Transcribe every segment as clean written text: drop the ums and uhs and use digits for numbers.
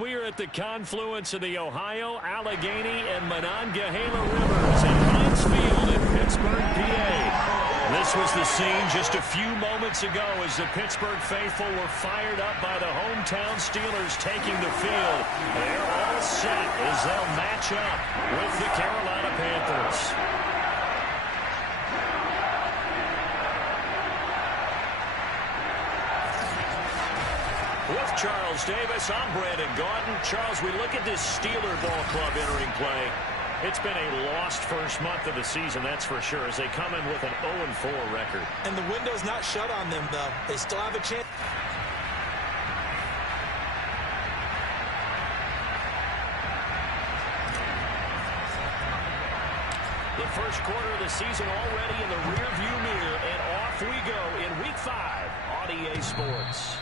We are at the confluence of the Ohio, Allegheny, and Monongahela Rivers at Heinz Field in Pittsburgh, PA. This was the scene just a few moments ago as the Pittsburgh faithful were fired up by the hometown Steelers taking the field. They're all set as they'll match up with the Carolina Panthers. With Charles Davis, I'm Brandon Gaudin. Charles, we look at this Steeler ball club entering play. It's been a lost first month of the season, that's for sure, as they come in with an 0-4 record. And the window's not shut on them, though. They still have a chance. The first quarter of the season already in the rearview mirror, and off we go in Week 5 on EA Sports.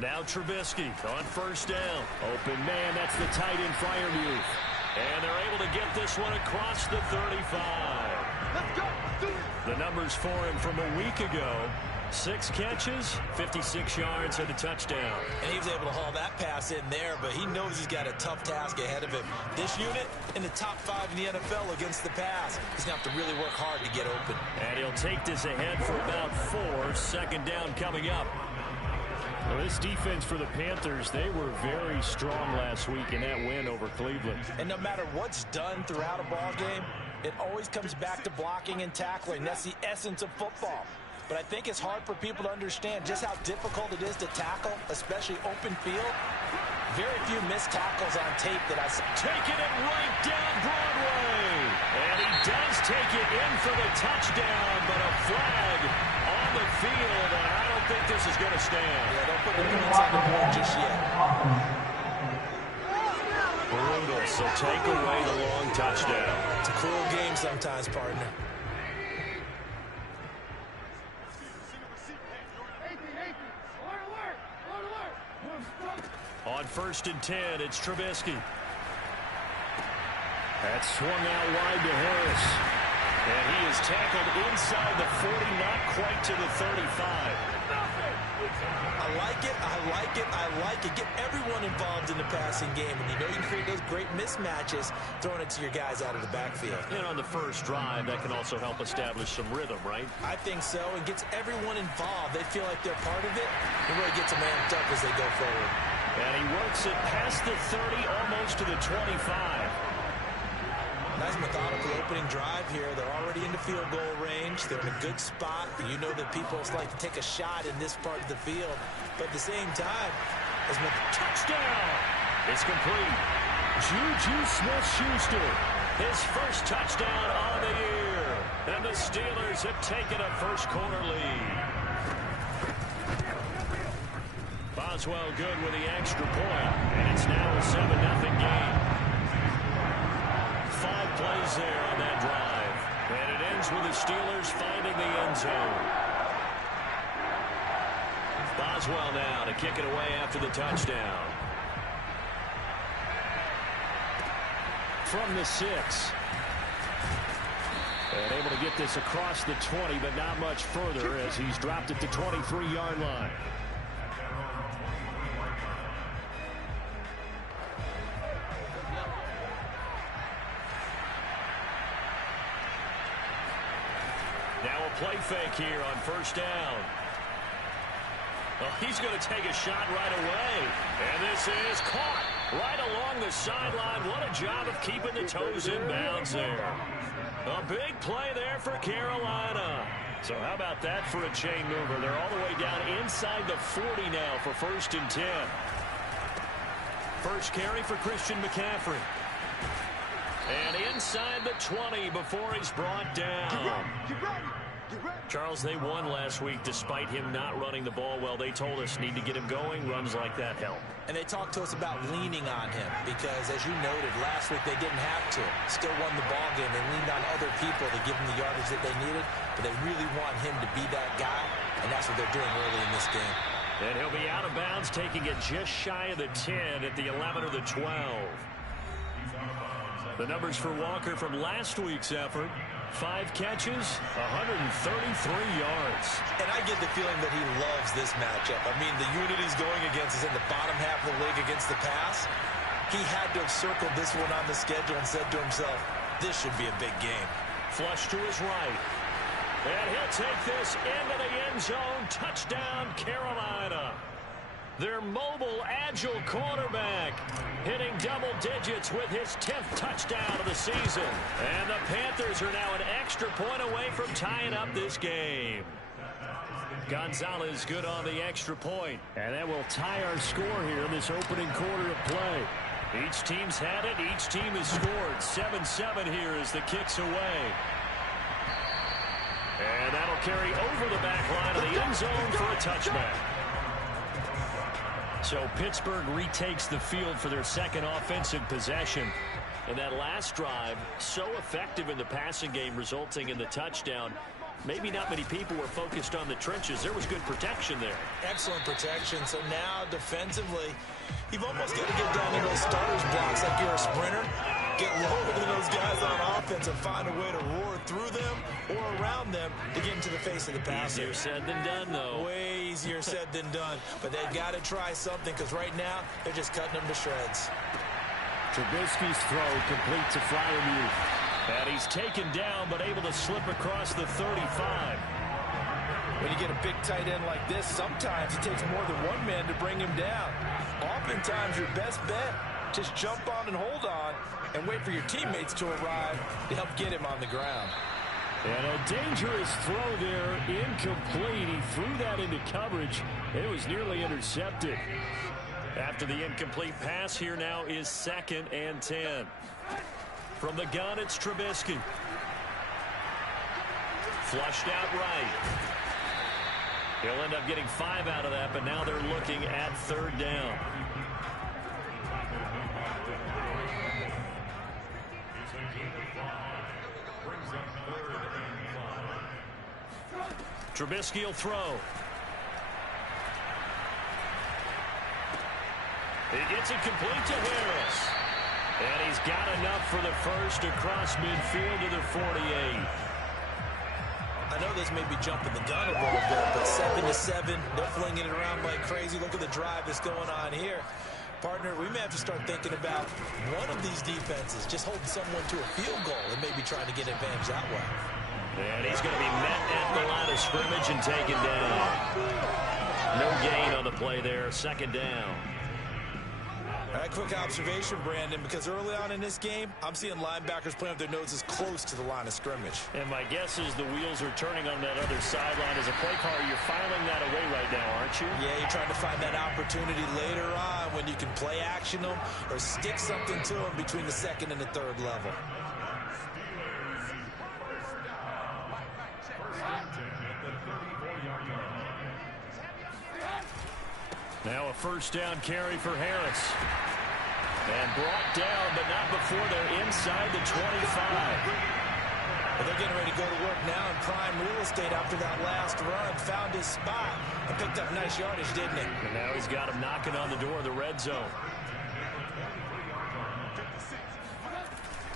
Now Trubisky on first down. Open man, that's the tight end Freiermuth. And they're able to get this one across the 35. Let's go. The numbers for him from a week ago. 6 catches, 56 yards, and a touchdown. And he was able to haul that pass in there, but he knows he's got a tough task ahead of him. This unit in the top 5 in the NFL against the pass. He's going to have to really work hard to get open. And he'll take this ahead for about 4. Second down coming up. Well, this defense for the Panthers, they were very strong last week in that win over Cleveland. And no matter what's done throughout a ball game, it always comes back to blocking and tackling. That's the essence of football. But I think it's hard for people to understand just how difficult it is to tackle, especially open field. Very few missed tackles on tape that I saw. Taking it right down Broadway. And he does take it in for the touchdown, but a flag on the field, and I don't think this is going to stand. Yeah, don't put the points on the board just yet. Brutal, so take away the long touchdown. It's a cruel game sometimes, partner. On first and 10, it's Trubisky. That's swung out wide to Harris. And he is tackled inside the 40, not quite to the 35. I like it, I like it, I like it. Get everyone involved in the passing game. And you know you can create those great mismatches throwing it to your guys out of the backfield. And on the first drive, that can also help establish some rhythm, right? I think so, and gets everyone involved. They feel like they're part of it. It really gets them amped up as they go forward. And he works it past the 30, almost to the 25. Nice methodical opening drive here. They're already in the field goal range. They're in a good spot. You know that people like to take a shot in this part of the field. But at the same time, as touchdown! It's complete. Juju Smith-Schuster, his first touchdown on the year. And the Steelers have taken a first quarter lead. Boswell good with the extra point, and it's now a 7-0 game. 5 plays there on that drive, and it ends with the Steelers finding the end zone. Boswell now to kick it away after the touchdown. From the 6. And able to get this across the 20, but not much further as he's dropped it to 23-yard line. Now a play fake here on first down. Well, he's going to take a shot right away. And this is caught right along the sideline. What a job of keeping the toes in bounds there. A big play there for Carolina. So how about that for a chain mover? They're all the way down inside the 40 now for first and 10. First carry for Christian McCaffrey. And inside the 20 before he's brought down. Charles, they won last week despite him not running the ball well. They told us need to get him going. Runs like that help. And they talked to us about leaning on him because, as you noted, last week they didn't have to. Still won the ball game. They leaned on other people to give them the yardage that they needed, but they really want him to be that guy, and that's what they're doing early in this game. And he'll be out of bounds, taking it just shy of the 10 at the 11 or the 12. The numbers for Walker from last week's effort: 5 catches, 133 yards. And I get the feeling that he loves this matchup. I mean, the unit he's going against is in the bottom half of the league against the pass. He had to have circled this one on the schedule and said to himself, this should be a big game. Flush to his right. And he'll take this into the end zone. Touchdown, Carolina. Their mobile, agile quarterback hitting double digits with his 10th touchdown of the season. And the Panthers are now an extra point away from tying up this game. Gonzalez good on the extra point. And that will tie our score here in this opening quarter of play. Each team's had it. Each team has scored. 7-7 here as the kick's away. And that'll carry over the back line of the end zone for a touchback. So Pittsburgh retakes the field for their second offensive possession. And that last drive, so effective in the passing game, resulting in the touchdown. Maybe not many people were focused on the trenches. There was good protection there. Excellent protection. So now defensively, you've almost got to get down to those starters blocks like you're a sprinter. Get lower than those guys on offense and find a way to roar through them or around them to get into the face of the passer. Easier said than done, though. Way easier said than done. But they've got to try something because right now they're just cutting them to shreds. Trubisky's throw complete to Freiermuth. And he's taken down but able to slip across the 35. When you get a big tight end like this, sometimes it takes more than one man to bring him down. Oftentimes your best bet, just jump on and hold on and wait for your teammates to arrive to help get him on the ground. And a dangerous throw there, incomplete. He threw that into coverage. It was nearly intercepted. After the incomplete pass, here now is 2nd and 10. From the gun, it's Trubisky. Flushed out right. He'll end up getting 5 out of that, but now they're looking at 3rd down. Trubisky will throw. He gets it complete to Harris. And he's got enough for the first across midfield to the 48. I know this may be jumping the gun a little bit, but 7-7, they're flinging it around like crazy. Look at the drive that's going on here. Partner, we may have to start thinking about one of these defenses just holding someone to a field goal and maybe trying to get advantage that way. And he's going to be met at the line of scrimmage and taken down. No gain on the play there. 2nd down. All right, quick observation, Brandon, because early on in this game, I'm seeing linebackers playing with their noses close to the line of scrimmage. And my guess is the wheels are turning on that other sideline. As a play caller, you're filing that away right now, aren't you? Yeah, you're trying to find that opportunity later on when you can play action them or stick something to them between the 2nd and the 3rd level. Now a 1st down carry for Harris. And brought down, but not before they're inside the 25. Well, they're getting ready to go to work now in prime real estate after that last run. Found his spot and picked up nice yardage, didn't he? And now he's got him knocking on the door of the red zone.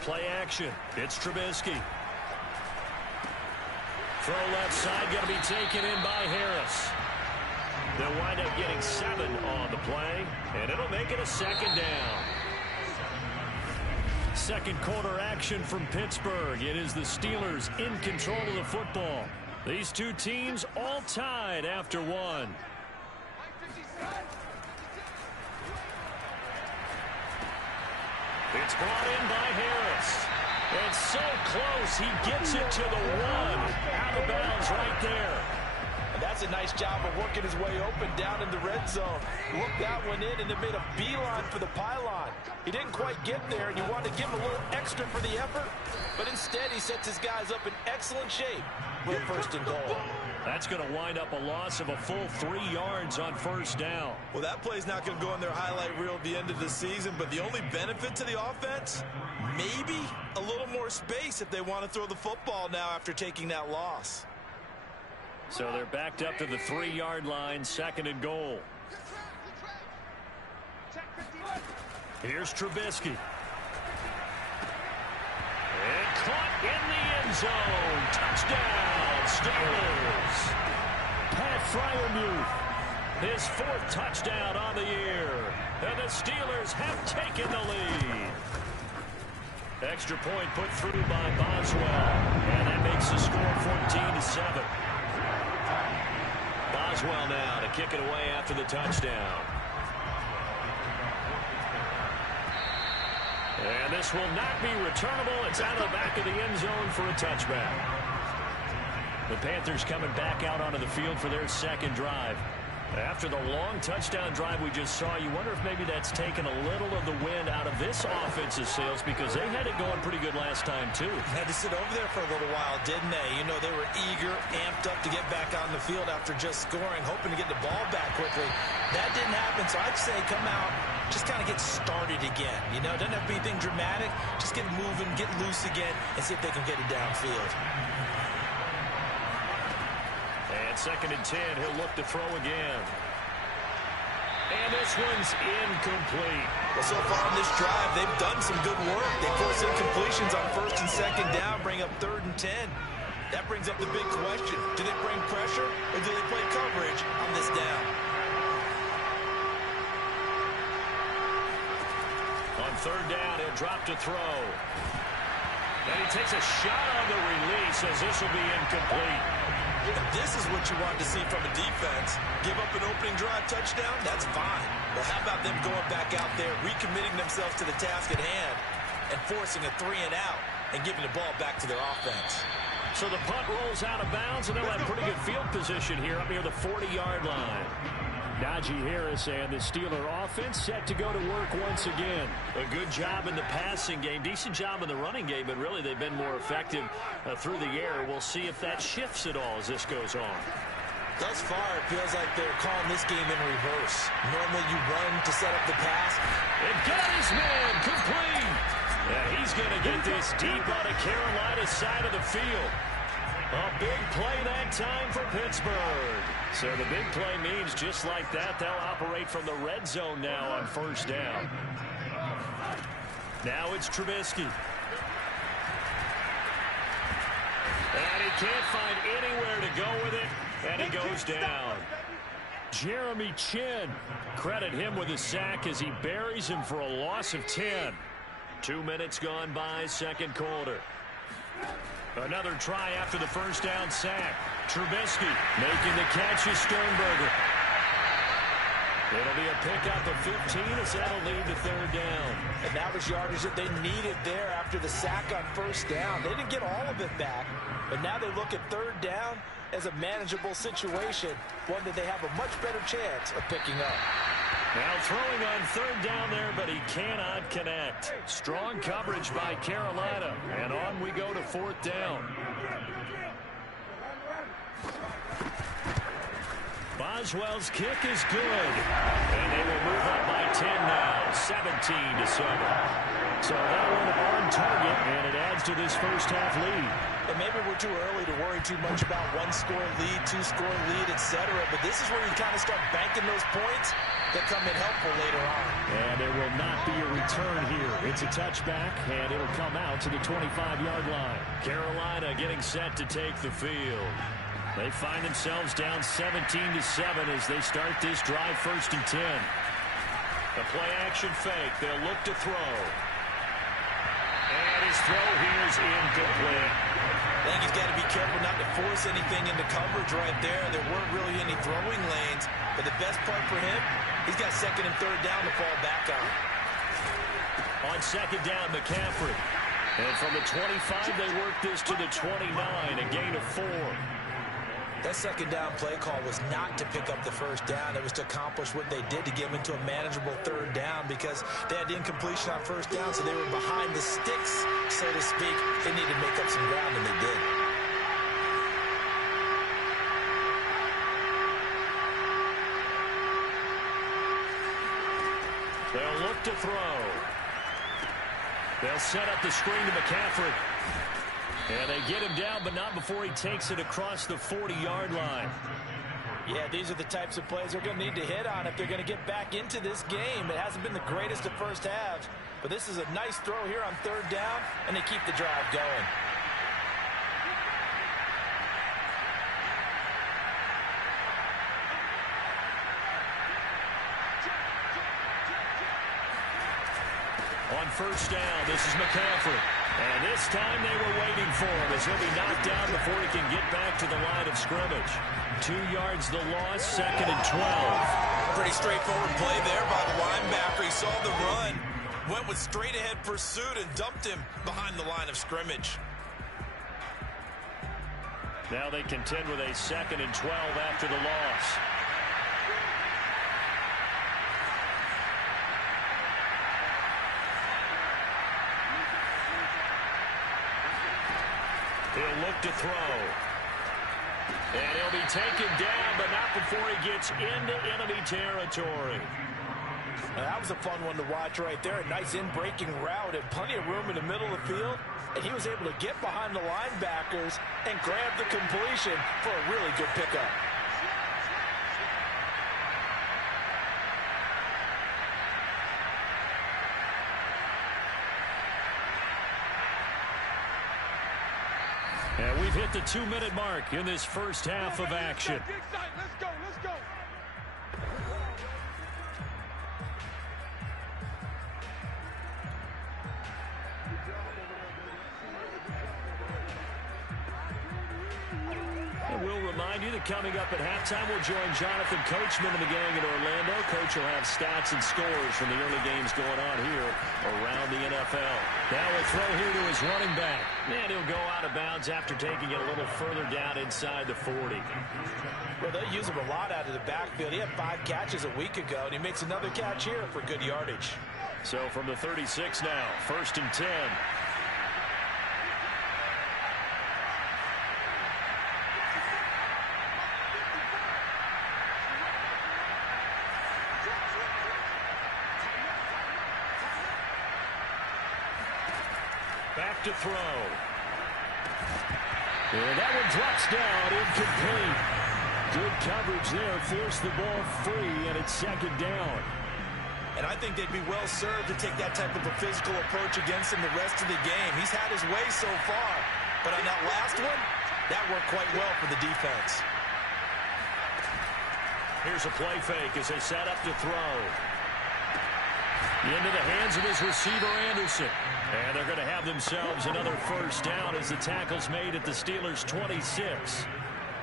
Play action. It's Trubisky. Throw left side, going to be taken in by Harris. They'll wind up getting 7 on the play, and it'll make it a 2nd down. 2nd quarter action from Pittsburgh. It is the Steelers in control of the football. These two teams all tied after 1. It's brought in by Harris. It's so close. He gets it to the 1. Out of bounds right there. And that's a nice job of working his way open down in the red zone. Looked that one in and then made a beeline for the pylon. He didn't quite get there, and you wanted to give him a little extra for the effort, but instead he sets his guys up in excellent shape with first and goal. That's going to wind up a loss of a full 3 yards on first down. Well, that play's not going to go in their highlight reel at the end of the season, but the only benefit to the offense, maybe a little more space if they want to throw the football now after taking that loss. So they're backed up to the 3-yard line, second and goal. Here's Trubisky. And caught in the end zone. Touchdown, Steelers. Pat Freiermuth, his 4th touchdown on the year. And the Steelers have taken the lead. Extra point put through by Boswell. And that makes the score 14-7. Boswell now to kick it away after the touchdown. And this will not be returnable. It's out of the back of the end zone for a touchback. The Panthers coming back out onto the field for their second drive. After the long touchdown drive we just saw, you wonder if maybe that's taken a little of the wind out of this offensive sails, because they had it going pretty good last time too. Had to sit over there for a little while, didn't they? You know, they were eager, amped up to get back on the field after just scoring, hoping to get the ball back quickly. That didn't happen, so I'd say come out, just kind of get started again. You know, it doesn't have to be anything dramatic. Just get moving, get loose again, and see if they can get it downfield. And second and 10, he'll look to throw again. And this one's incomplete. Well, so far on this drive, they've done some good work. They force incompletions on first and second down, bring up 3rd and 10. That brings up the big question. Do they bring pressure, or do they play coverage on this down? On 3rd down, he'll drop to throw. And he takes a shot on the release as this will be incomplete. This is what you want to see from a defense. Give up an opening drive touchdown, that's fine. Well, how about them going back out there, recommitting themselves to the task at hand, and forcing a 3 and out, and giving the ball back to their offense. So the punt rolls out of bounds, and they'll have pretty good field position here up near the 40-yard line. Najee Harris and the Steeler offense set to go to work once again. A good job in the passing game, decent job in the running game, but really they've been more effective through the air. We'll see if that shifts at all as this goes on. Thus far, it feels like they're calling this game in reverse. Normally you run to set up the pass. And got his man complete. Yeah, he's going to get this deep on the Carolina side of the field. A big play that time for Pittsburgh. So the big play means just like that, they'll operate from the red zone now on first down. Now it's Trubisky. And he can't find anywhere to go with it, and he goes down. Jeremy Chin, credit him with a sack as he buries him for a loss of 10. 2 minutes gone by, second quarter. Another try after the first down sack. Trubisky making the catch is Sternberger. It'll be a pickup of 15 as that'll lead to 3rd down. And that was yardage that they needed there after the sack on first down. They didn't get all of it back, but now they look at 3rd down as a manageable situation, one that they have a much better chance of picking up. Now throwing on 3rd down there, but he cannot connect. Strong coverage by Carolina, and on we go to 4th down. Boswell's kick is good, and they will move up by 10 now, 17-7. So that one on target, and it adds to this first half lead. And maybe we're too early to worry too much about 1-score lead, 2-score lead, etc. But this is where you kind of start banking those points that come in helpful later on. And there will not be a return here. It's a touchback, and it'll come out to the 25-yard line. Carolina getting set to take the field. They find themselves down 17-7 as they start this drive 1st and 10. The play-action fake. They'll look to throw. And his throw here is incomplete. I think he's got to be careful not to force anything into coverage right there. There weren't really any throwing lanes. But the best part for him, he's got 2nd and 3rd down to fall back on. On 2nd down, McCaffrey. And from the 25, they work this to the 29, a gain of 4. That 2nd down play call was not to pick up the 1st down. It was to accomplish what they did to get them into a manageable 3rd down because they had incompletion on 1st down, so they were behind the sticks, so to speak. They needed to make up some ground, and they did. They'll set up the screen to McCaffrey. And they get him down, but not before he takes it across the 40-yard line. Yeah, these are the types of plays they're going to need to hit on if they're going to get back into this game. It hasn't been the greatest of first halves, but this is a nice throw here on third down, and they keep the drive going. On first down, this is McCaffrey. And this time they were waiting for him as he'll be knocked down before he can get back to the line of scrimmage. 2 yards the loss, 2nd and 12. Pretty straightforward play there by the linebacker. He saw the run, went with straight-ahead pursuit, and dumped him behind the line of scrimmage. Now they contend with a 2nd and 12 after the loss. He'll look to throw. And he'll be taken down, but not before he gets into enemy territory. That was a fun one to watch right there. A nice in-breaking route and plenty of room in the middle of the field. And he was able to get behind the linebackers and grab the completion for a really good pickup. And we've hit the 2-minute mark in this first half of action. Let's go, let's go. And we'll remind you that coming up at halftime, we'll join Jonathan Coachman and the gang in Orlando. Coach will have stats and scores from the early games going on here around the NFL. Now a throw here to his running back. And he'll go out of bounds after taking it a little further down inside the 40. Well, they use him a lot out of the backfield. He had 5 catches a week ago, and he makes another catch here for good yardage. So from the 36 now, 1st and 10. Back to throw. And that one drops down, incomplete. Good coverage there, forced the ball free, and it's 2nd down. And I think they'd be well served to take that type of a physical approach against him the rest of the game. He's had his way so far, but on that last one, that worked quite well for the defense. Here's a play fake as they set up to throw. Into the hands of his receiver, Anderson. And they're going to have themselves another first down as the tackle's made at the Steelers' 26.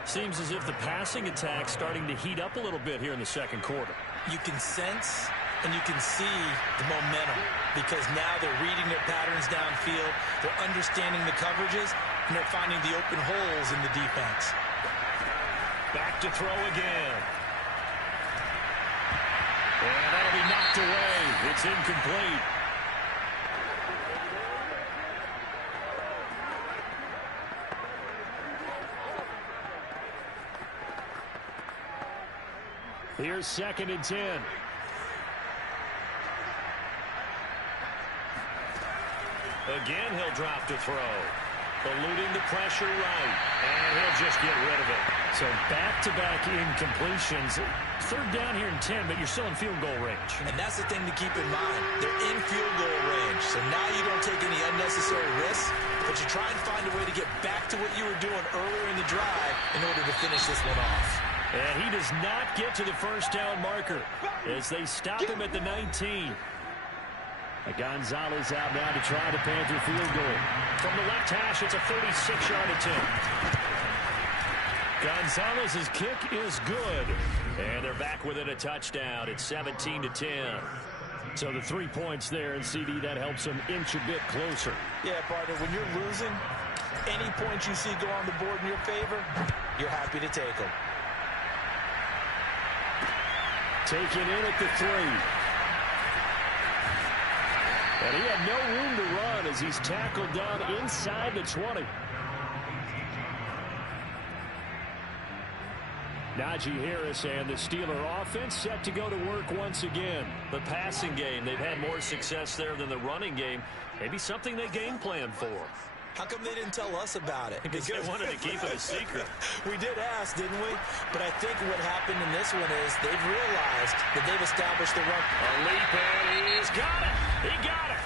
Seems as if the passing attack's starting to heat up a little bit here in the second quarter. You can sense and you can see the momentum because now they're reading their patterns downfield, they're understanding the coverages, and they're finding the open holes in the defense. Back to throw again. And that'll be knocked away. It's incomplete. Here's 2nd and 10. Again, he'll drop to throw. Eluding the pressure right. And he'll just get rid of it. So back-to-back incompletions. 3rd down here in 10, but you're still in field goal range. And that's the thing to keep in mind. They're in field goal range. So now you don't take any unnecessary risks, but you try and find a way to get back to what you were doing earlier in the drive in order to finish this one off. And he does not get to the first down marker as they stop him at the 19. Gonzalez out now to try the Panther field goal. From the left hash, it's a 36-yard attempt. Gonzalez's kick is good. And they're back within a touchdown. It's 17-10. So the 3 points there, and CD, that helps them inch a bit closer. Yeah, partner, when you're losing, any points you see go on the board in your favor, you're happy to take them. Taken in at the 3. And he had no room to run as he's tackled down inside the 20. Najee Harris and the Steeler offense set to go to work once again. The passing game, they've had more success there than the running game. Maybe something they game plan for. How come they didn't tell us about it? Because they wanted to keep it a secret. We did ask, didn't we? But I think what happened in this one is they've realized that they've established the run. A leap, and he's got it. He got it.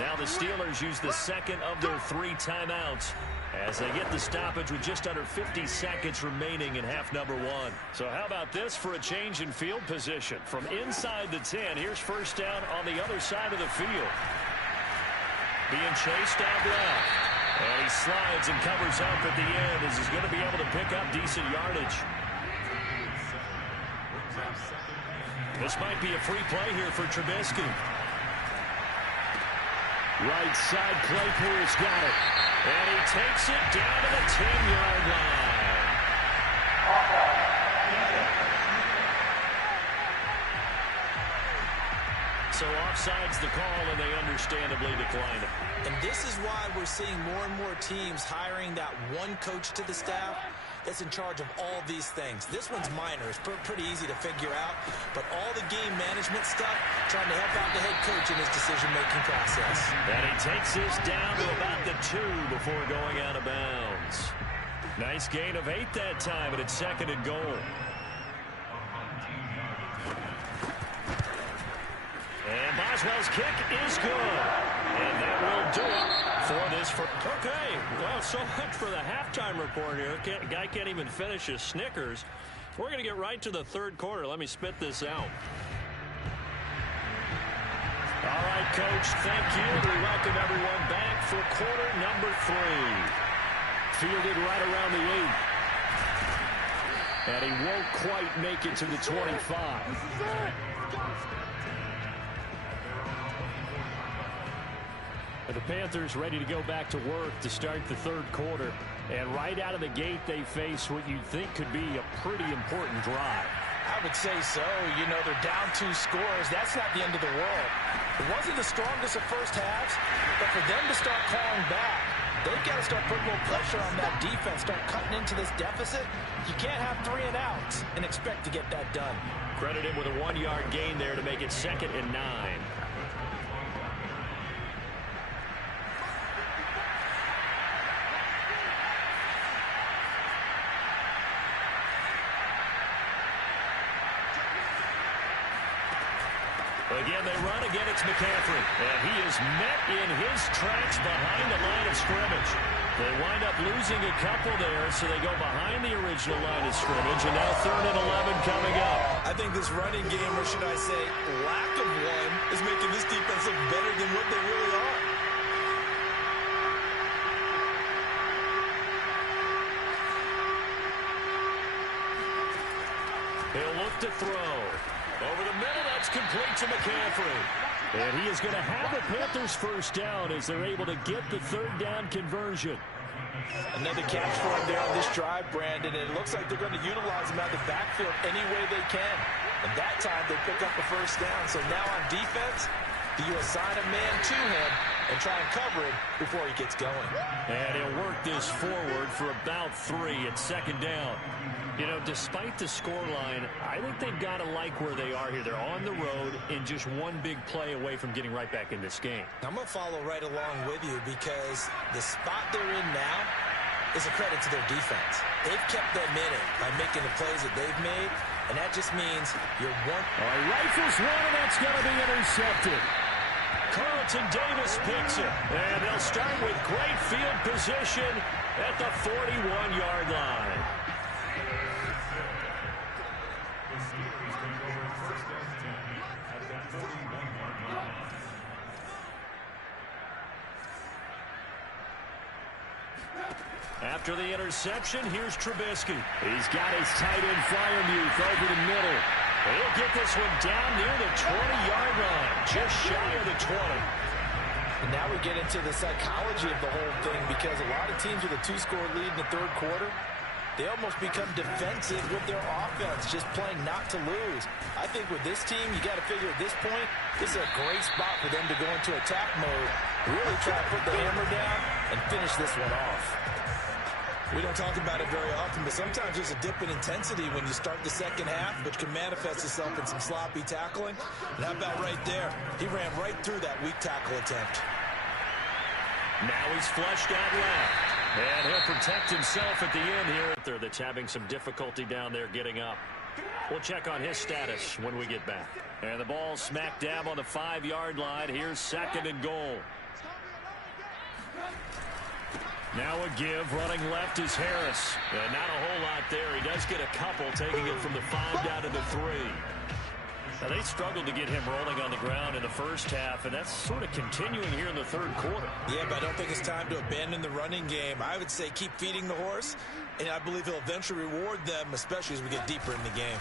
Now the Steelers use the second of their 3 timeouts as they get the stoppage with just under 50 seconds remaining in half number 1. So how about this for a change in field position? From inside the 10, here's first down on the other side of the field. Being chased out left. And he slides and covers up at the end as he's going to be able to pick up decent yardage. This might be a free play here for Trubisky. Right side, Claypool's got it. And he takes it down to the 10-yard line. So offside's the call, and they understandably declined it. And this is why we're seeing more and more teams hiring that one coach to the staff that's in charge of all these things. This one's minor. It's pretty easy to figure out. But all the game management stuff, trying to help out the head coach in his decision-making process. And he takes this down to about the 2 before going out of bounds. Nice gain of 8 that time, and it's 2nd and goal. And Boswell's kick is good. And that will do it for this. Okay, well, so much for the halftime report here. Guy can't even finish his Snickers. We're going to get right to the 3rd quarter. Let me spit this out. All right, Coach, thank you. We welcome everyone back for quarter number 3. Fielded right around the 8. And he won't quite make it to the 25. The Panthers ready to go back to work to start the 3rd quarter. And right out of the gate, they face what you'd think could be a pretty important drive. I would say so. You know, they're down 2 scores. That's not the end of the world. It wasn't the strongest of first halves, but for them to start clawing back, they've got to start putting more pressure on that defense, start cutting into this deficit. You can't have 3 and outs and expect to get that done. Credit him with a 1-yard gain there to make it 2nd and 9. Again, they run. Again, it's McCaffrey. And he is met in his tracks behind the line of scrimmage. They wind up losing a couple there, so they go behind the original line of scrimmage. And now 3rd and 11 coming up. I think this running game, or should I say lack of one, is making this defense look better than what they really are. He'll look to throw. Over the middle, that's complete to McCaffrey. And he is going to have the Panthers first down as they're able to get the 3rd down conversion. Another catch for him there on this drive, Brandon, and it looks like they're going to utilize him out of the backfield any way they can. And that time, they pick up the first down. So now on defense, do you assign a man to him and try and cover it before he gets going? And he'll work this forward for about 3 at 2nd down. You know, despite the scoreline, I think they've got to like where they are here. They're on the road and just one big play away from getting right back in this game. I'm going to follow right along with you because the spot they're in now is a credit to their defense. They've kept them in it by making the plays that they've made, and that just means you're one. All right, rifles one, and that's going to be intercepted. Carlton Davis picks it, and they'll start with great field position at the 41-yard line. After the interception, here's Trubisky. He's got his tight end Freiermuth over the middle. He'll get this one down near the 20-yard line, just shy of the 20. And now we get into the psychology of the whole thing because a lot of teams with a 2-score lead in the 3rd quarter, they almost become defensive with their offense, just playing not to lose. I think with this team, you got to figure at this point, this is a great spot for them to go into attack mode, really try to put the hammer down and finish this one off. We don't talk about it very often, but sometimes there's a dip in intensity when you start the second half, which can manifest itself in some sloppy tackling. And how about right there? He ran right through that weak tackle attempt. Now he's flushed out left. And he'll protect himself at the end here. That's having some difficulty down there getting up. We'll check on his status when we get back. And the ball smack dab on the 5-yard line. Here's 2nd and goal. Now a give, running left is Harris. And not a whole lot there. He does get a couple, taking it from the 5 down to the 3. Now they struggled to get him rolling on the ground in the first half, and that's sort of continuing here in the third quarter. Yeah, but I don't think it's time to abandon the running game. I would say keep feeding the horse, and I believe he'll eventually reward them, especially as we get deeper in the game.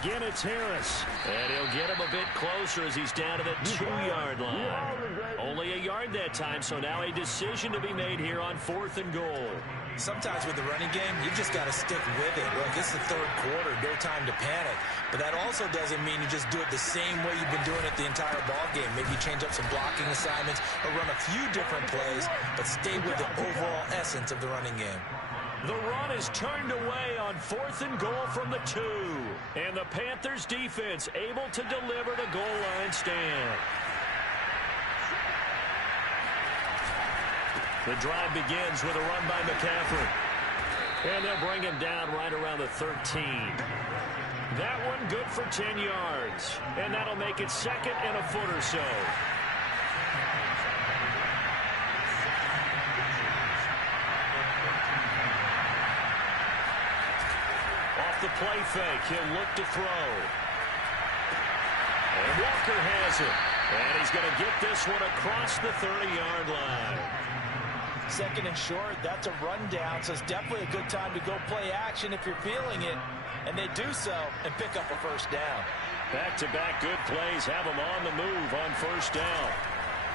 Again, it's Harris, and he'll get him a bit closer as he's down to the 2-yard line. Only a yard that time, so now a decision to be made here on 4th and goal. Sometimes with the running game, you've just got to stick with it. Look, it's the third quarter, no time to panic. But that also doesn't mean you just do it the same way you've been doing it the entire ball game. Maybe you change up some blocking assignments or run a few different plays, but stay with the overall essence of the running game. The run is turned away on 4th and goal from the 2. And the Panthers defense able to deliver the goal line stand. The drive begins with a run by McCaffrey. And they'll bring him down right around the 13. That one good for 10 yards. And that'll make it 2nd and a foot or so. Off the play fake, he'll look to throw. And Walker has it. And he's going to get this one across the 30-yard line. 2nd and short, that's a rundown, so it's definitely a good time to go play action if you're feeling it. And they do so and pick up a first down. Back-to-back good plays have them on the move on first down.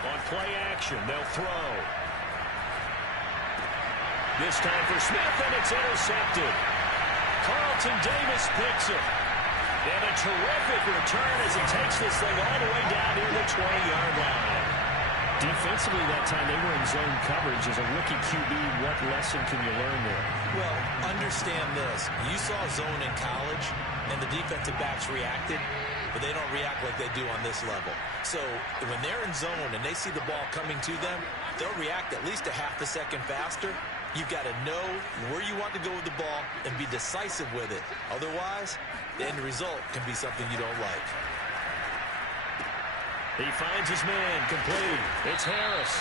On play action, they'll throw. This time for Smith, and it's intercepted. Carlton Davis picks it. And a terrific return as he takes this thing all the way down near the 20-yard line. Defensively that time, they were in zone coverage. As a rookie QB, what lesson can you learn there? Well, understand this. You saw zone in college, and the defensive backs reacted, but they don't react like they do on this level. So when they're in zone and they see the ball coming to them, they'll react at least a half a second faster. You've got to know where you want to go with the ball and be decisive with it. Otherwise, the end result can be something you don't like. He finds his man, complete. It's Harris.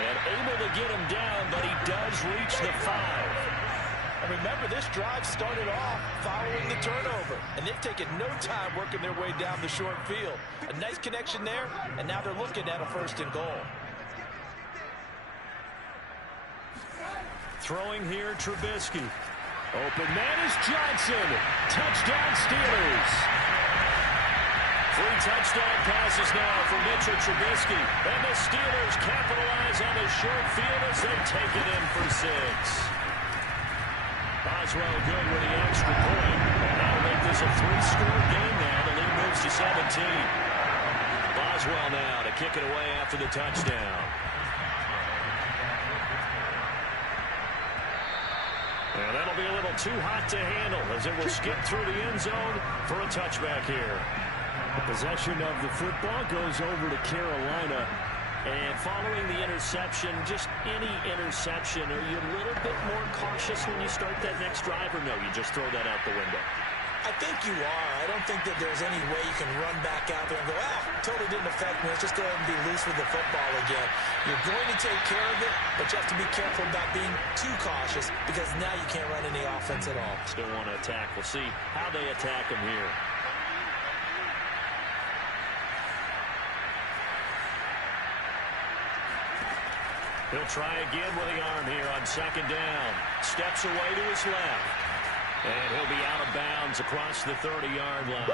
And able to get him down, but he does reach the 5. And remember, this drive started off following the turnover. And they've taken no time working their way down the short field. A nice connection there, and now they're looking at a 1st and goal. Throwing here, Trubisky. Open man is Johnson. Touchdown Steelers. 3 touchdown passes now for Mitchell Trubisky. And the Steelers capitalize on the short field as they take it in for 6. Boswell good with the extra point. And that'll make this a 3-score game now. The lead moves to 17. Boswell now to kick it away after the touchdown. And that'll be a little too hot to handle as it will skip through the end zone for a touchback here. The possession of the football goes over to Carolina. And following the interception, just any interception, are you a little bit more cautious when you start that next drive, or no, you just throw that out the window? I think you are. I don't think that there's any way you can run back out there and go, totally didn't affect me. Let's just go ahead and be loose with the football again. You're going to take care of it, but you have to be careful about being too cautious because now you can't run any offense at all. Still want to attack. We'll see how they attack him here. He'll try again with the arm here on 2nd down. Steps away to his left. And he'll be out of bounds across the 30-yard line.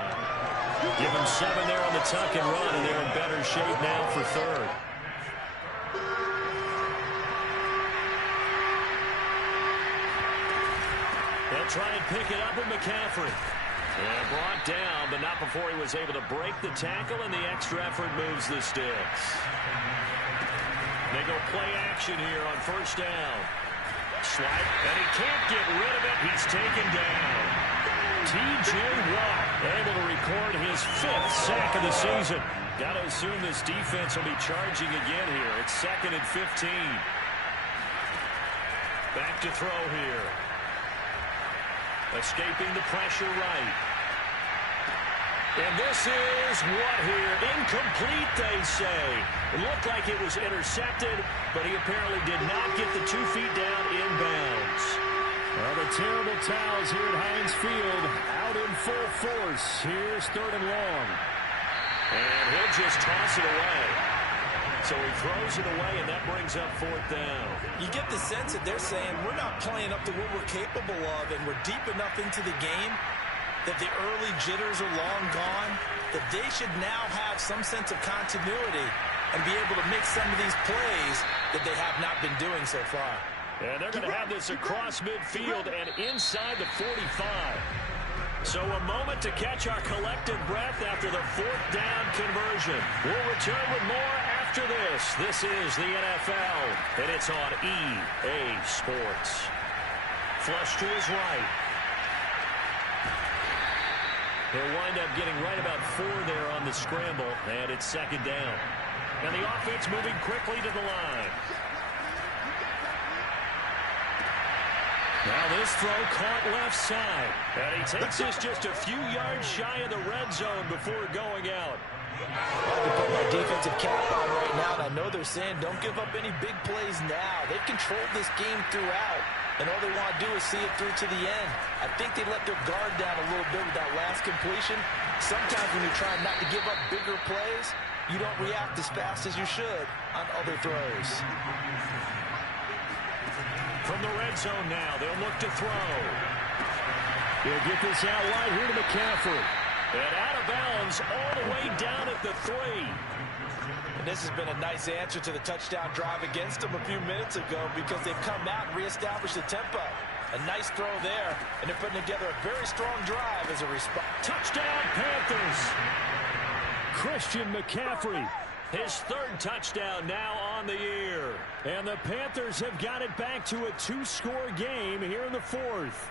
Give him 7 there on the tuck and run, and they're in better shape now for 3rd. They'll try and pick it up with McCaffrey. And brought down, but not before he was able to break the tackle, and the extra effort moves the sticks. They go play action here on 1st down. Slight, and he can't get rid of it. He's taken down. T.J. Watt able to record his 5th sack of the season. Got to assume this defense will be charging again here. It's 2nd and 15. Back to throw here. Escaping the pressure right. And this is what here? Incomplete, they say. It looked like it was intercepted, but he apparently did not get the 2 feet down inbounds. Well, the terrible towels here at Heinz Field out in full force. Here's 3rd and long. And he'll just toss it away. So he throws it away, and that brings up 4th down. You get the sense that they're saying we're not playing up to what we're capable of, and we're deep enough into the game that the early jitters are long gone, that they should now have some sense of continuity and be able to make some of these plays that they have not been doing so far. And they're going to have this across midfield and inside the 45. So a moment to catch our collective breath after the 4th down conversion. We'll return with more after this. This is the NFL, and it's on EA Sports. Flush to his right. He'll wind up getting right about 4 there on the scramble, and it's 2nd down. And the offense moving quickly to the line. Now this throw caught left side. And he takes this just a few yards shy of the red zone before going out. I can put my defensive cap on right now, and I know they're saying don't give up any big plays now. They've controlled this game throughout, and all they want to do is see it through to the end. I think they let their guard down a little bit with that last completion. Sometimes when you're trying not to give up bigger plays, you don't react as fast as you should on other throws. From the red zone now, they'll look to throw. He'll get this out wide here to McCaffrey. And out of bounds all the way down at the 3. And this has been a nice answer to the touchdown drive against them a few minutes ago because they've come out and reestablished the tempo. A nice throw there, and they're putting together a very strong drive as a response. Touchdown, Panthers! Christian McCaffrey. His 3rd touchdown now on the year. And the Panthers have got it back to a 2-score game here in the 4th.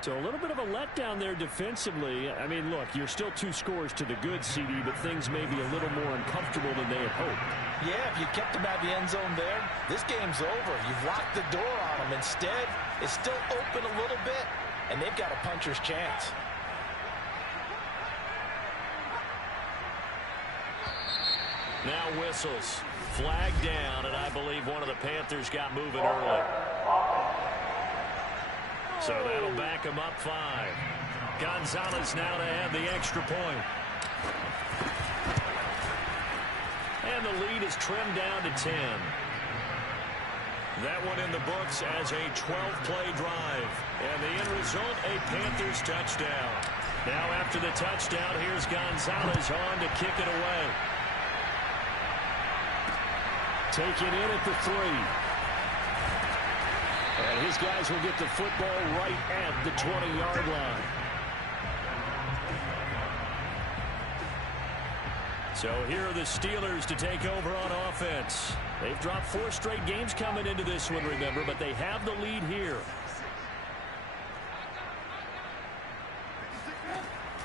So a little bit of a letdown there defensively. I mean, look, you're still 2 scores to the good, CD, but things may be a little more uncomfortable than they had hoped. Yeah, if you kept them out of the end zone there, this game's over. You've locked the door on them. Instead, it's still open a little bit, and they've got a puncher's chance. Now whistles. Flag down, and I believe one of the Panthers got moving early. So that'll back him up 5. Gonzalez now to add the extra point. And the lead is trimmed down to 10. That one in the books as a 12-play drive. And the end result, a Panthers touchdown. Now after the touchdown, here's Gonzalez on to kick it away. Taken in at the 3. And his guys will get the football right at the 20-yard line. So here are the Steelers to take over on offense. They've dropped 4 straight games coming into this one, remember, but they have the lead here.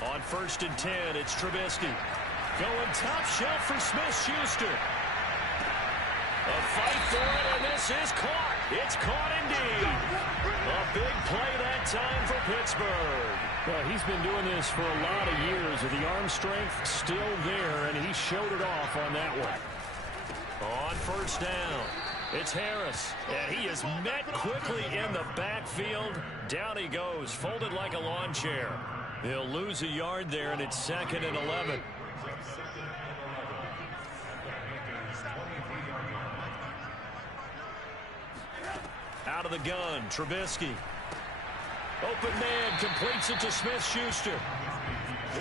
On 1st and 10, it's Trubisky. Going top shelf for Smith-Schuster. A fight for it, and this is caught. It's caught indeed. A big play that time for Pittsburgh. Well, he's been doing this for a lot of years with the arm strength still there, and he showed it off on that one. On 1st down, it's Harris, and he is met quickly in the backfield. Down he goes, folded like a lawn chair. He'll lose a yard there, and it's 2nd and 11. Out of the gun, Trubisky. Open man, completes it to Smith-Schuster.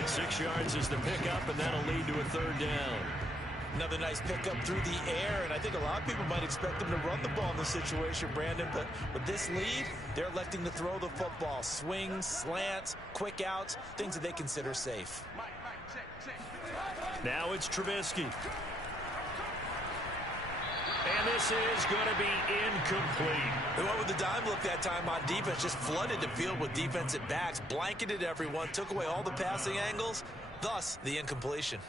6 yards is the pickup, and that'll lead to a 3rd down. Another nice pickup through the air, and I think a lot of people might expect them to run the ball in this situation, Brandon, but with this lead, they're electing to throw the football. Swings, slants, quick outs, things that they consider safe. Now it's Trubisky. And this is going to be incomplete. Whoever the dime looked that time on defense just flooded the field with defensive backs, blanketed everyone, took away all the passing angles, thus the incompletion.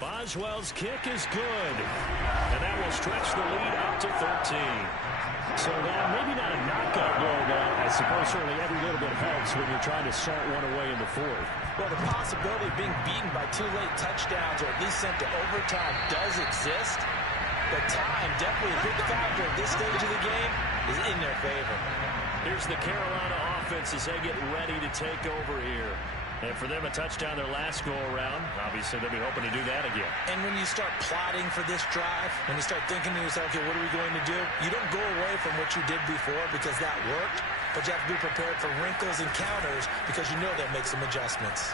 Boswell's kick is good, and that will stretch the lead up to 13. So maybe not a knockout blow, but I suppose certainly every little bit helps when you're trying to salt one away in the fourth. Well, the possibility of being beaten by 2 late touchdowns or at least sent to overtime does exist. The time, definitely a big factor at this stage of the game, is in their favor. Here's the Carolina offense as they get ready to take over here. And for them, a touchdown their last go-around. Obviously, they'll be hoping to do that again. And when you start plotting for this drive, when you start thinking to yourself, okay, what are we going to do? You don't go away from what you did before because that worked, but you have to be prepared for wrinkles and counters because you know they'll make some adjustments.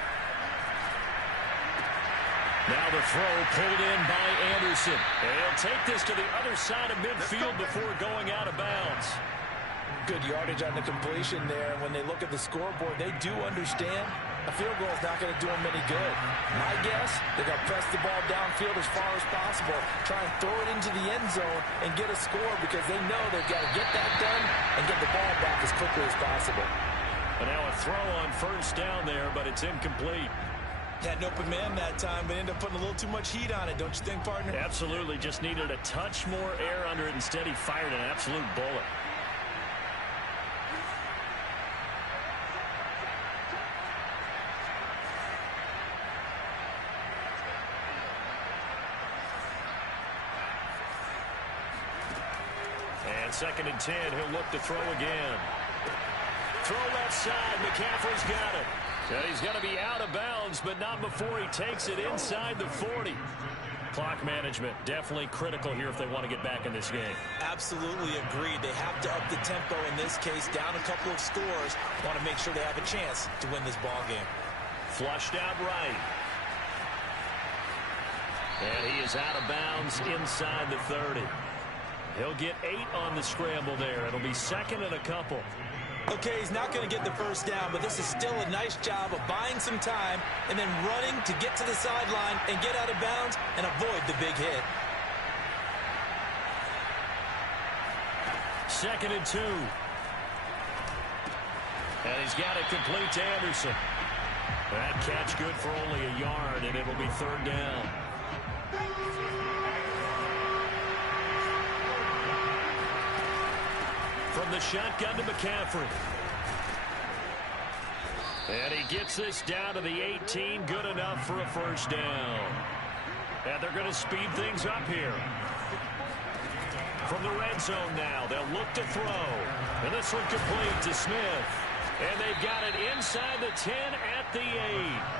Now the throw pulled in by Anderson. And he'll take this to the other side of midfield before going out of bounds. Good yardage on the completion there. When they look at the scoreboard, they do understand a field goal is not going to do them any good. My guess, they're going to press the ball downfield as far as possible, try and throw it into the end zone and get a score because they know they've got to get that done and get the ball back as quickly as possible. And now a throw on first down there, but it's incomplete. Had an open man that time, but ended up putting a little too much heat on it, don't you think, partner? Absolutely. Just needed a touch more air under it. Instead, he fired an absolute bullet. And 2nd and 10, he'll look to throw again. Throw left side. McCaffrey's got it. And he's going to be out of bounds, but not before he takes it inside the 40. Clock management, definitely critical here if they want to get back in this game. Absolutely agreed. They have to up the tempo in this case, down a couple of scores. Want to make sure they have a chance to win this ball game. Flushed out right. And he is out of bounds inside the 30. He'll get 8 on the scramble there. It'll be 2nd and a couple. Okay, he's not going to get the first down, but this is still a nice job of buying some time and then running to get to the sideline and get out of bounds and avoid the big hit. 2nd and 2. And he's got it complete to Anderson. That catch good for only a yard, and it'll be 3rd down. From the shotgun to McCaffrey. And he gets this down to the 18. Good enough for a first down. And they're going to speed things up here. From the red zone now, they'll look to throw. And this one complete to Smith. And they've got it inside the 10 at the 8.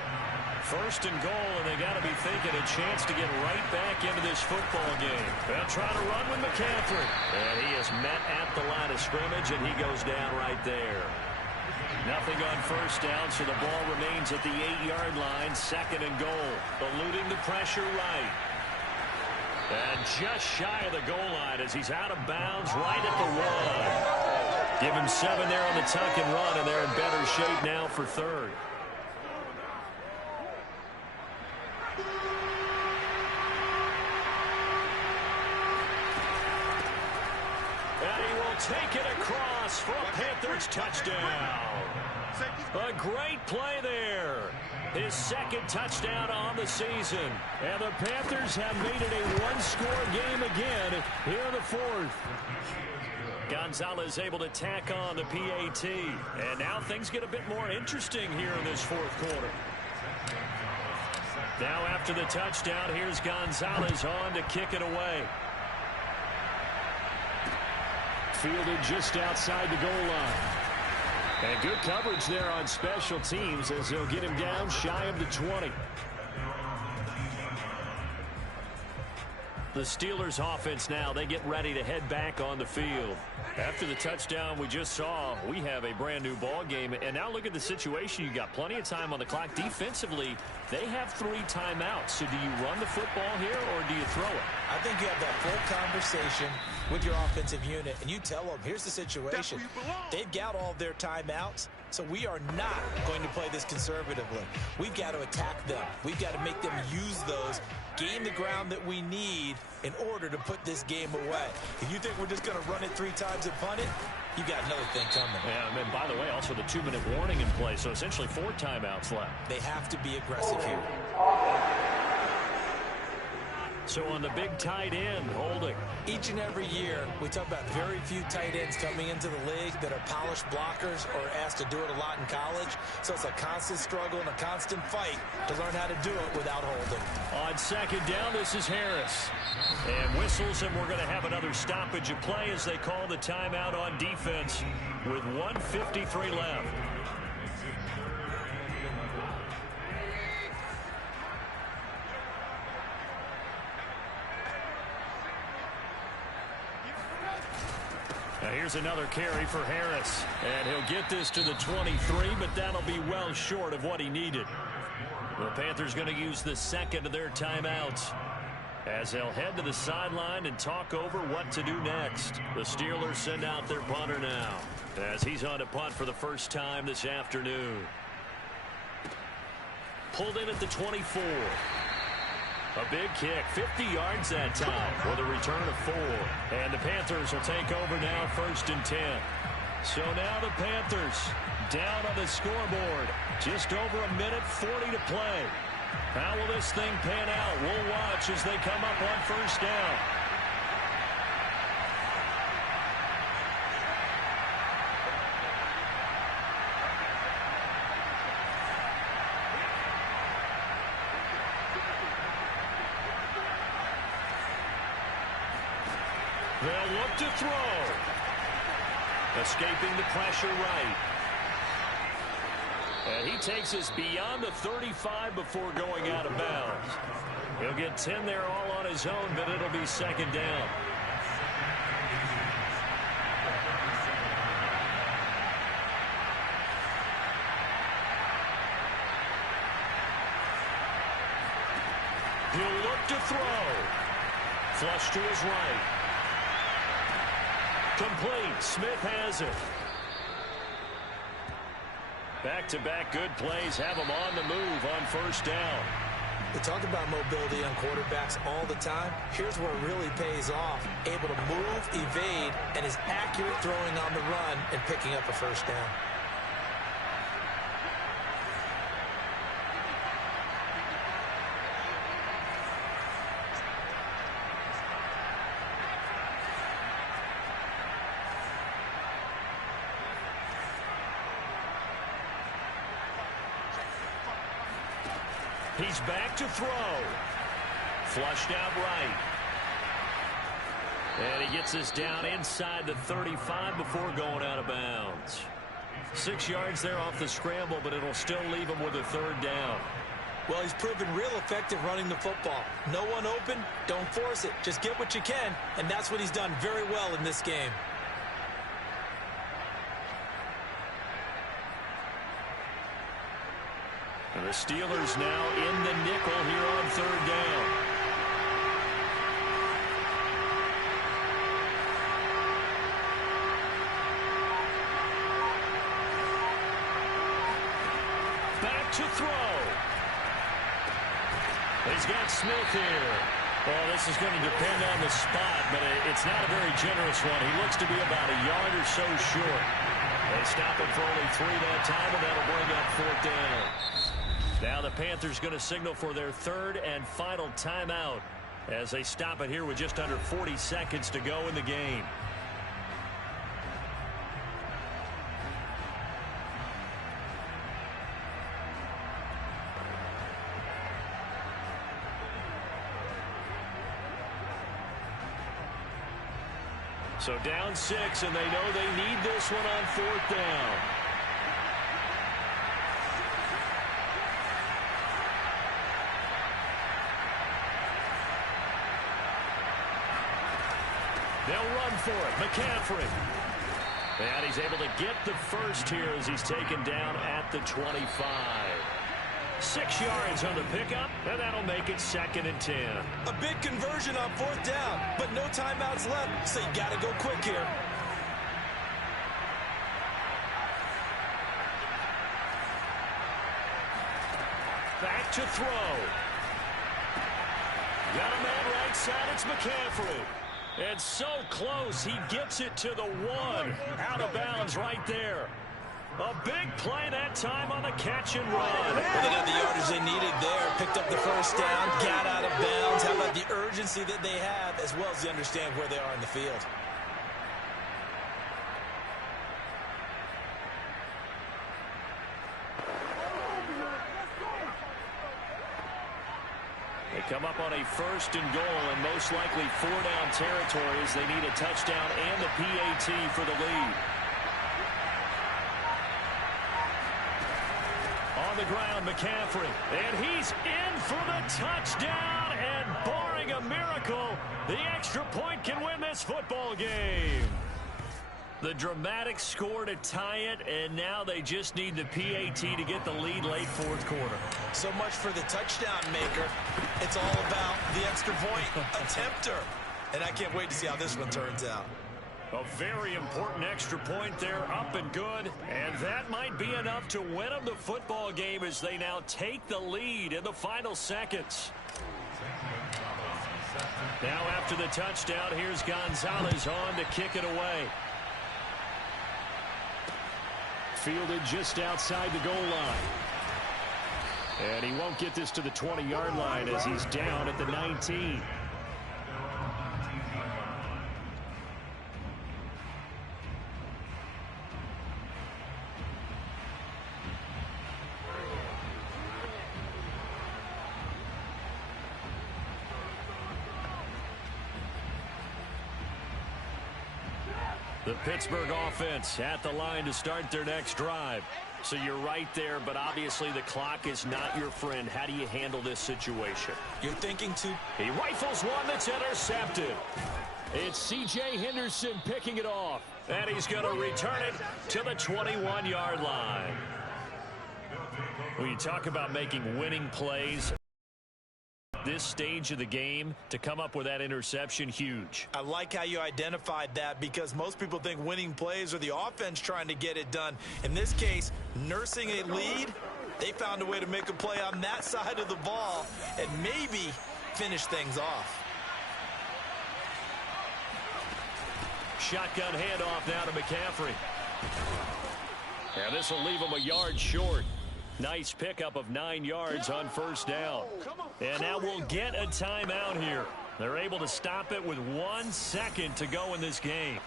1st and goal, and they got to be thinking a chance to get right back into this football game. They'll try to run with McCaffrey. And he is met at the line of scrimmage, and he goes down right there. Nothing on first down, so the ball remains at the 8-yard line, 2nd and goal. Eluding the pressure right. And just shy of the goal line as he's out of bounds right at the 1. Give him 7 there on the tuck and run, and they're in better shape now for 3rd. And he will take it across for a Panthers touchdown. A great play there. His 2nd touchdown on the season. And the Panthers have made it a 1-score game again here in the 4th. Gonzalez able to tack on the PAT. And now things get a bit more interesting here in this 4th quarter. Now after the touchdown, here's Gonzalez on to kick it away. Fielded just outside the goal line. And good coverage there on special teams as they'll get him down shy of the 20. The Steelers offense now, they get ready to head back on the field. After the touchdown we just saw, we have a brand new ball game. And now look at the situation. You got plenty of time on the clock. Defensively, they have 3 timeouts. So do you run the football here or do you throw it? I think you have that full conversation with your offensive unit, and you tell them, here's the situation. They've got all of their timeouts. So we are not going to play this conservatively. We've got to attack them. We've got to make them use those, gain the ground that we need in order to put this game away. If you think we're just going to run it 3 times and punt it, you got another thing coming. Yeah, and by the way, also the 2-minute warning in play, so essentially 4 timeouts left. They have to be aggressive here. So on the big tight end, holding. Each and every year, we talk about very few tight ends coming into the league that are polished blockers or asked to do it a lot in college. So it's a constant struggle and a constant fight to learn how to do it without holding. On second down, this is Harris. And whistles, and we're going to have another stoppage of play as they call the timeout on defense with 1:53 left. Now here's another carry for Harris. And he'll get this to the 23, but that'll be well short of what he needed. The Panthers going to use the second of their timeouts as they'll head to the sideline and talk over what to do next. The Steelers send out their punter now as he's on to punt for the first time this afternoon. Pulled in at the 24. A big kick, 50 yards that time with a return of 4. And the Panthers will take over now, 1st and 10. So now the Panthers down on the scoreboard. Just over a minute 40 to play. How will this thing pan out? We'll watch as they come up on 1st down. They'll look to throw. Escaping the pressure right. And he takes us beyond the 35 before going out of bounds. He'll get 10 there all on his own, but it'll be 2nd down. He'll look to throw. Flush to his right. Complete. Smith has it. Back-to-back good plays have him on the move on 1st down. We talk about mobility on quarterbacks all the time. Here's where it really pays off. Able to move, evade, and is accurate throwing on the run and picking up a 1st down. He's back to throw. Flushed out right. And he gets this down inside the 35 before going out of bounds. 6 yards there off the scramble, but it'll still leave him with a 3rd down. Well, he's proven real effective running the football. No one open, don't force it. Just get what you can, and that's what he's done very well in this game. And the Steelers now in the nickel here on 3rd down. Back to throw. He's got Smith here. Well, this is going to depend on the spot, but it's not a very generous one. He looks to be about a yard or so short. They stop him for only 3 that time, and that'll bring up 4th down. Now the Panthers going to signal for their 3rd and final timeout as they stop it here with just under 40 seconds to go in the game. So down 6, and they know they need this one on 4th down. They'll run for it. McCaffrey. And he's able to get the first here as he's taken down at the 25. 6 yards on the pickup, and that'll make it 2nd and 10. A big conversion on 4th down, but no timeouts left, so you got to go quick here. to throw. Got a man right side. It's McCaffrey. And so close, he gets it to the 1. Out of bounds right there. A big play that time on the catch and run. Well, they got the yardage they needed there. Picked up the first down, got out of bounds. How about the urgency that they have, as well as they understand where they are in the field. They come up on a 1st and goal, and most likely 4-down territory as they need a touchdown and a PAT for the lead. On the ground, McCaffrey, and he's in for the touchdown, and barring a miracle, the extra point can win this football game. The dramatic score to tie it, and now they just need the PAT to get the lead late 4th quarter. So much for the touchdown maker. It's all about the extra point attempter. And I can't wait to see how this one turns out. A very important extra point there, up and good. And that might be enough to win them the football game as they now take the lead in the final seconds. Now after the touchdown, here's Gonzalez on to kick it away. Fielded just outside the goal line. And he won't get this to the 20-yard line as he's down at the 19. The Pittsburgh offense at the line to start their next drive. So you're right there, but obviously the clock is not your friend. How do you handle this situation? You're thinking to... He rifles one that's intercepted. It's C.J. Henderson picking it off. And he's going to return it to the 21-yard line. When you talk about making winning plays, this stage of the game, to come up with that interception, huge. I like how you identified that, because most people think winning plays are the offense trying to get it done. In this case, nursing a lead, they found a way to make a play on that side of the ball and maybe finish things off. Shotgun handoff now to McCaffrey. And this will leave him a yard short. Nice pickup of 9 yards on 1st down. And now we'll get a timeout here. They're able to stop it with 1 second to go in this game.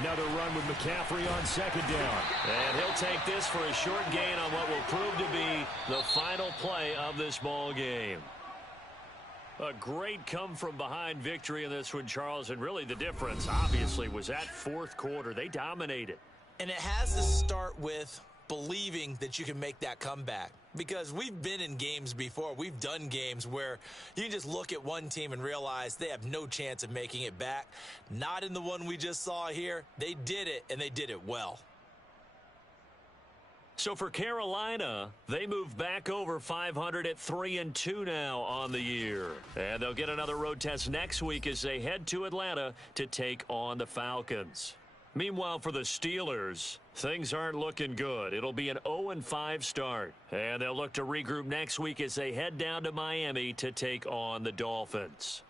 Another run with McCaffrey on 2nd down. And he'll take this for a short gain on what will prove to be the final play of this ball game. A great come-from-behind victory in this one, Charles, and really the difference, obviously, was that 4th quarter. They dominated. And it has to start with believing that you can make that comeback, because we've been in games before. We've done games where you can just look at one team and realize they have no chance of making it back. Not in the one we just saw here. They did it, and they did it well. So for Carolina, they move back over 500 at 3-2 now on the year. And they'll get another road test next week as they head to Atlanta to take on the Falcons. Meanwhile, for the Steelers, things aren't looking good. It'll be an 0-5 start. And they'll look to regroup next week as they head down to Miami to take on the Dolphins.